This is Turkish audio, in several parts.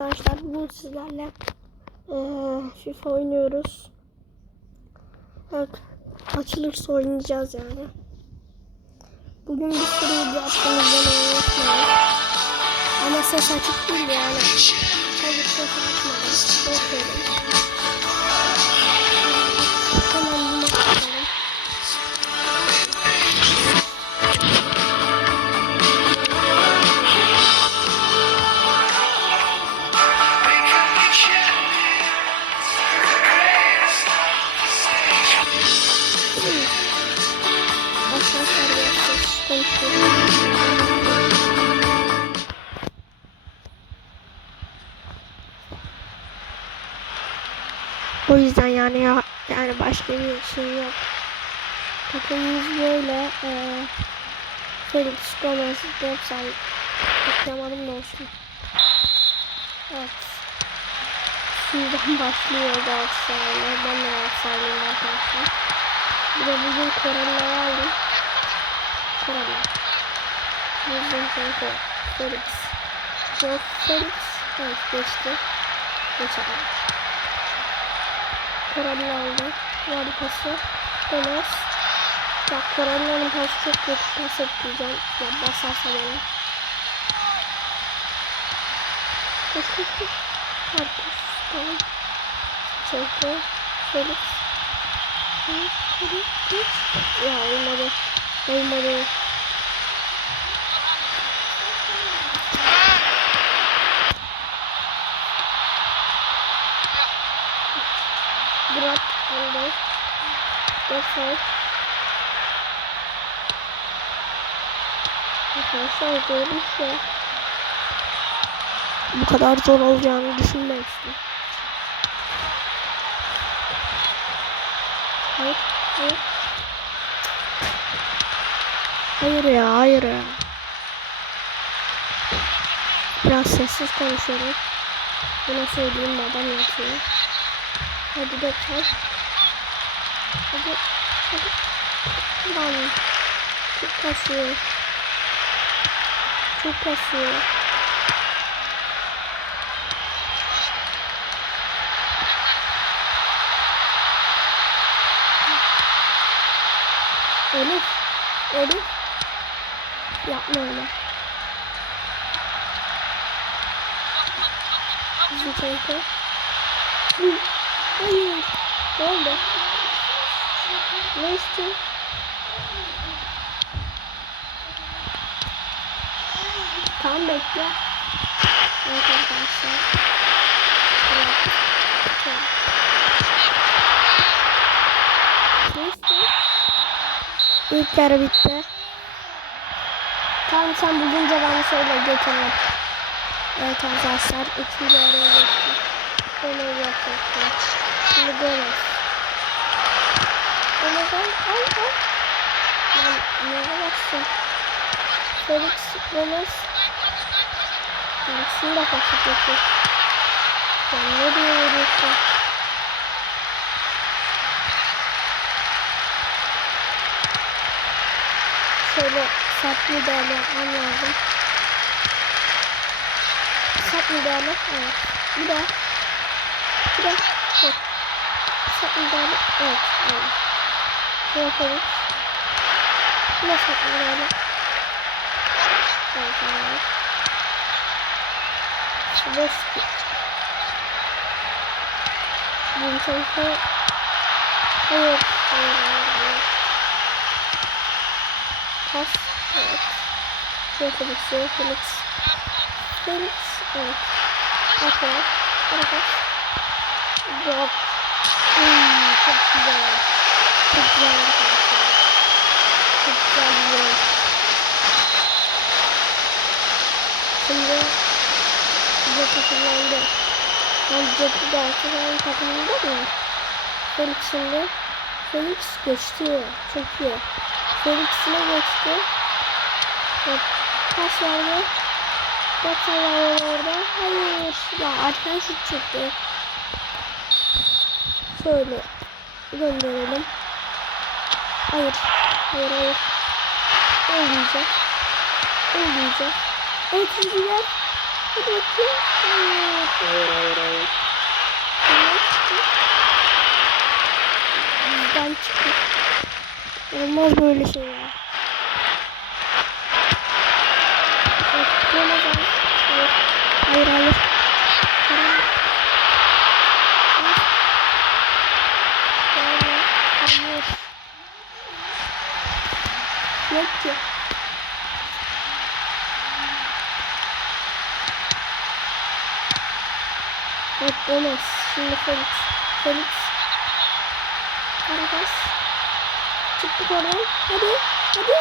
Arkadaşlar bugün sizlerle eee FIFA oynuyoruz. Evet, açılırsa oynayacağız yani. Bugün bir sürü video attığımızdan unutmayın. Ama ses açık değil yani. Çabuk ses açmadım. Bakıyorum. O yüzden yani ya yani başka bir şey yok. Takımımız böyle eee Felix Gomez Dopsay okuyamadım da olsun. Evet. Şuradan başlıyor Galatasaray'la. Ben de Galatasaraylıyım arkadaşlar. Bir de bugün Koreli'yi aldım. Koreli. Yüzden sonra Felix. Yok Felix. Evet geçti. Geçelim. Koreli aldı. Vardı pası. Gomez. Ya Koreli'nin pası çok kötü pas ekleyeceğim. Ya basarsa bana. Koş koş koş. Marcus. Tamam. Çevre. Felix. Hadi, geç. Ya olmadı. Olmadı. Bırak aldı. Defol. Arkadaşlar gördüm şu an. Bu kadar zor olacağını düşünmemiştim. Hayır, hayır. Hayır ya, hayır ya. Biraz sessiz konuşuyorum. Buna söyleyeyim adam yatıyor. Hadi de çal. Hadi, hadi. Lan. Çok kasıyor. Çok kasıyor. Elif. Elif. Yapma öyle. Hı. Hayır. Ne oldu? Ne istiyorsun? Tamam bekle. Evet arkadaşlar. Ne istiyorsun? İlk yarı bitti. Tamam sen bulunca bana söyle geçelim. Evet arkadaşlar ikinci yarıya geçtik. Böyle yapacaktım. Şimdi Gomez. Gomez al al. Lan neye baksın? Felix Gomez. Felix'in de kötü. Sen ne diye veriyorsun? Şöyle sert müdahale yapmam lazım. Sert müdahale. Evet. Bir daha. Bir daha. Evet. Sert müdahale. Evet. Evet. Bir yapalım. Müdahale. Evet. Evet. Şuboski. Zinchenko. Hayır. Hayır. Hayır. Pas. Evet. Şöyle Felix. Şöyle Felix. Felix. Evet. Arkaya. Arkaya. Yok. Hmm, çok güzel. Çok güzel arkadaşlar. Çok güzel bir yol. Şimdi bize takımlandı. Ben Cep'i de Galatasaray'ın takımında mı? Felix şimdi. Felix geçti. Çok iyi. Felix'ine geçti. Bak, pas verdi. Verdi orada. Hayır. Ya arkadan şut çekti. Şöyle gönderelim. Hayır. Hayır hayır. Olmayacak. Olmayacak. Evet gidiyor. Hadi bakayım. Hayır. hayır hayır hayır. Ne çıktı? Bizden çıktı. Olmaz böyle şey ya. Evet, olmaz abi. Hayır. Hayır hayır. Hayır. Yok ki. Evet olmaz. Şimdi Felix. Felix. Arabas. Çıktık oradan. Hadi. Hadi.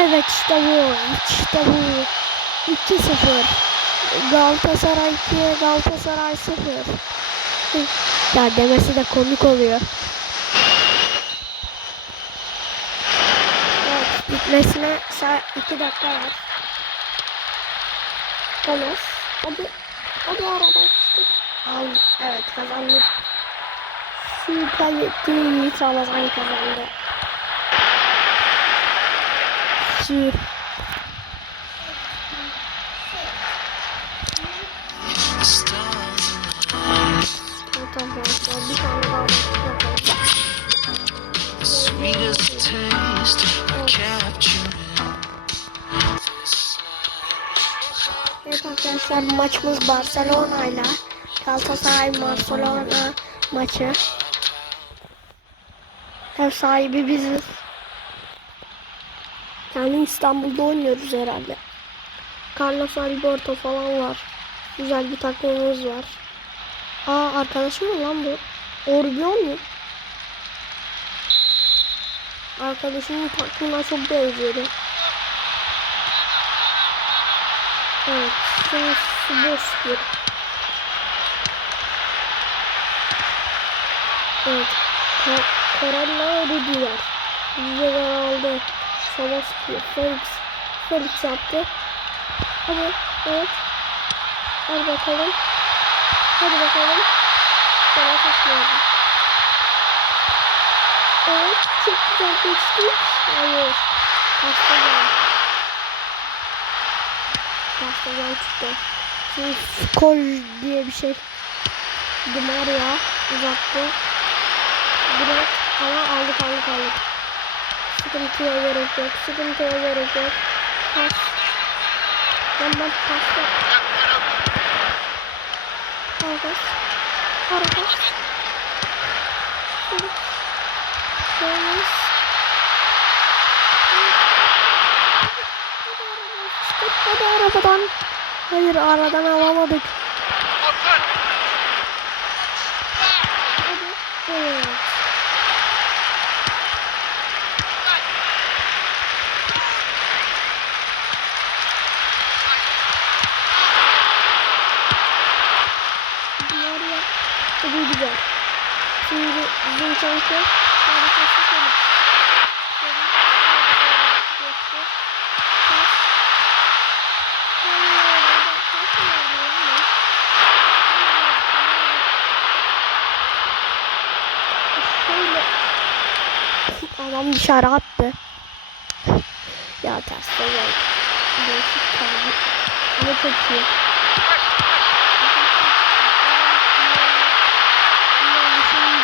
Evet işte bu. İşte bu. 2-0. Galatasaray 2, Galatasaray 0. ya demesi de komik oluyor. Bitmesine 2 dakika var. Olmaz. Hadi. Hadi çıktık. Al, evet kazandık. Süper Yiğit Ramazan kazandı. Sür. Arkadaşlar maçımız Barcelona ile Galatasaray Barcelona maçı. Ev sahibi biziz. Yani İstanbul'da oynuyoruz herhalde. Carlos Alberto falan var. Güzel bir takımımız var. Aa arkadaşım mı lan bu? Orbion mu? Arkadaşımın takımına çok benziyordu. Evet, su boş bir. Evet, Corella Rudy var. Rudy'den aldı. Sola sıkıyor. Felix, Felix yaptı. Hadi, evet. Hadi bakalım. Hadi bakalım. Bana takmıyorum. Evet, çok güzel geçti. Hayır. Hasta geldi. Pastadan çıktı. Şimdi skol diye bir şey. Dimaria uzattı. Direkt ama aldık aldık aldık. Sıkıntıya gerek yok. Sıkıntıya gerek yok. Pas. Ben ben pasta. Arabas. Arabas. Şöyle. Şöyle. Hadi arabadan. Hayır aradan alamadık. Evet. Maria Rüdiger. Şimdi Zinchenko. Harikası Felix. Felix. Geçti. Pas. Adam dışarı attı. ya ters de gel. Değişik kaldı. Ama çok iyi.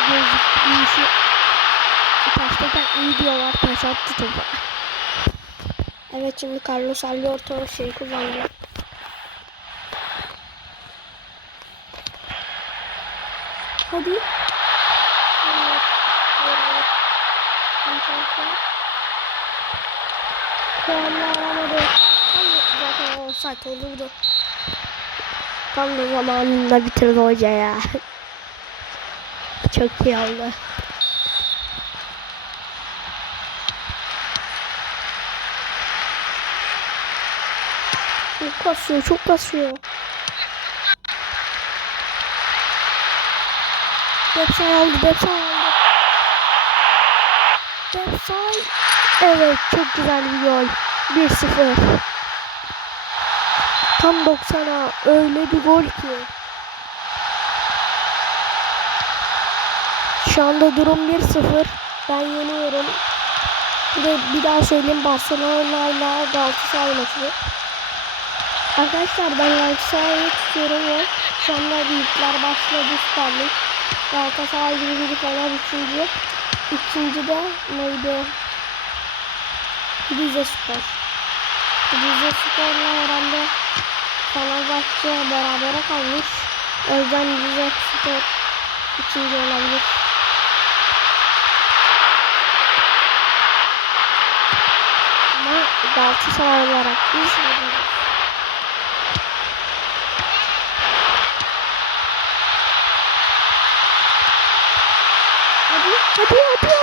Gözük, Taştayken iyi diyorlar. Taş attı topu. Evet şimdi Carlos Alberto şey kullandı. Hadi. Evet. Evet. Alamadı. Hayır zaten offside olurdu. Tam da zamanında bitirdi hoca ya. Çok iyi oldu. Çok kasıyor, çok kasıyor. Depsay aldı, Depsay aldı. Evet, çok güzel bir gol. 1-0. Tam 90'a öyle bir gol ki. Şu anda durum 1-0. Ben yeniyorum. Bir de bir daha söyleyeyim Barcelona ile Galatasaray maçı. Arkadaşlar ben Galatasaray'ı tutuyorum ve Şu anda ligler başladı Süper Lig. Galatasaray birinci Fener üçüncü. İkinci de neydi? Rize Spor. Rize Spor'la herhalde Fenerbahçe berabere kalmış. O yüzden Rize Spor ikinci olabilir. Ama Galatasaray olarak biz birinci. Hadi hadi hadi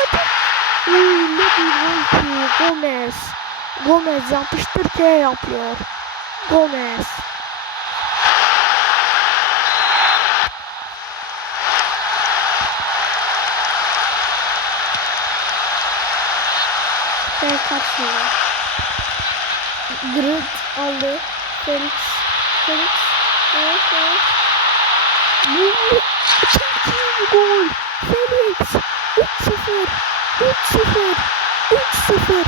ki Gomez. Gomez yapıştır K yapıyor. Gomez. Ve karşıya. Grant aldı. Felix. Felix. Evet evet. Bu çok iyi bir gol. Felix. 3-0. 3-0. 3-0.